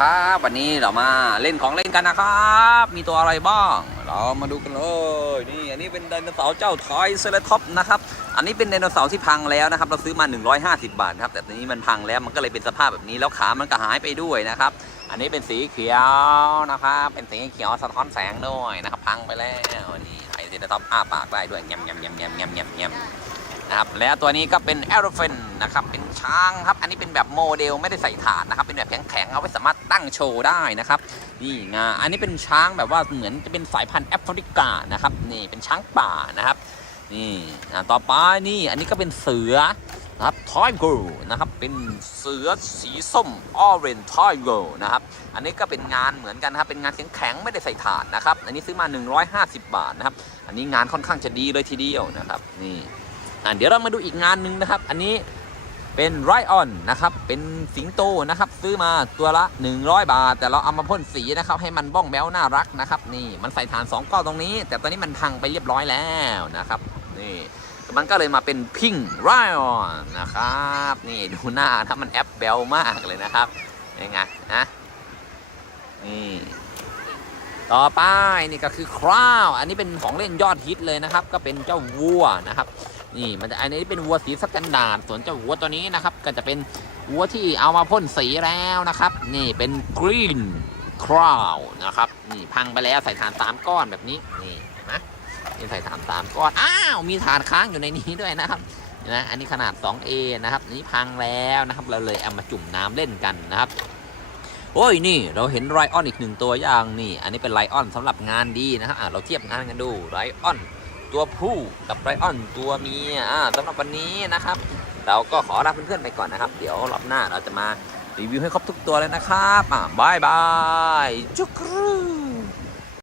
ครับ วันนี้เรามาเล่นของเล่นกันนะครับ มีตัวอะไรบ้าง เรามาดูกันเลยนี่อันนี้เป็นไดโนเสาร์เจ้าทอยเซเลท็อปนะครับอันนี้เป็นไดโนเสาร์ที่พังแล้วนะครับเราซื้อมา 150 บาทครับแต่ตอนนี้มันพังแล้วมันก็เลยเป็นสภาพแบบนี้แล้วขามันก็หายไปด้วยนะครับอันนี้เป็นสีเขียวนะครับเป็นสีเขียวสะท้อนแสงด้วยนะครับพังไปแล้วนี่ไอเซเลท็อปอ้าปากได้ด้วยยำยำยำยำยำยำยำนะครับแล้วตัวนี้ก็เป็นแอโรเฟนนะครับเช้างครับ อันนี้เป็นแบบโมเดลไม่ได้ใส่ถาดนะครับ เป็นแบบแข็งๆเอาไว้สามารถตั้งโชว์ได้นะครับนี่ไงอันนี้เป็นช้างแบบว่าเหมือนจะเป็นสายพันธุ์แอฟริกานะครับนี่เป็นช้างป่านะครับนี่อะต่อไปนี่อันนี้ก็เป็นเสือนะครับทอยโกนะครับเป็นเสือสีส้มออเรนทอยโกนะครับอันนี้ก็เป็นงานเหมือนกันนะครับเป็นงานแข็งๆไม่ได้ใส่ถาดนะครับ อันนี้ซื้อมา 150 บาทนะครับ อันนี้งานค่อนข้างจะดีเลยทีเดียวนะครับนี่อะเดี๋ยวเรามาดูอีกงานหนึ่งนะครับ อันนี้ เป็นไรออนนะครับ เป็นสิงโตนะครับ ซื้อมาตัวละ 100 บาท แต่เราเอามาพ่นสีนะครับ ให้มันบ้องแบ้วน่ารักนะครับ นี่มันใส่ฐาน2ก้อนตรงนี้ แต่ตอนนี้มันพังไปเรียบร้อยแล้วนะครับ นี่มันก็เลยมาเป็นพิงไรออนนะครับ นี่ดูหน้าถ้ามันแอปแบลมากเลยนะครับยังไงนะนี่ต่อไปนี่ก็คือคราว อันนี้เป็นของเล่นยอดฮิตเลยนะครับ ก็เป็นเจ้าวัวนะครับ นี่มันจะอันนี้เป็นวัวสีสแตนดาร์ดส่วนเจ้าวัวตัวนี้นะครับ ก็จะเป็นวัวที่เอามาพ่นสีแล้วนะครับ นี่เป็นกรีนคราวนะครับนี่พังไปแล้วใส่ฐานสามก้อนแบบนี้นี่เห็นไหมนี่ใส่ฐานสามก้อนอ้าวมีฐานค้างอยู่ในนี้ด้วยนะครับนะอันนี้ขนาด 2A นะครับนี่พังแล้วนะครับ เราเลยเอามาจุ่มน้ำเล่นกันนะครับโอ้ยนี่เราเห็นไรออนอีกหนึ่งตัวอย่างนี่ อันนี้เป็นไรออนสำหรับงานดีนะครับอะเราเทียบงานกันดูไรออน ตัวผู้กับไรออนตัวเมียอ่าสำหรับวันนี้นะครับ เราก็ขอลาเพื่อนๆไปก่อนนะครับ เดี๋ยวรอบหน้าเราจะมารีวิวให้ครบทุกตัวเลยนะครับอ่าบายบายจุกรู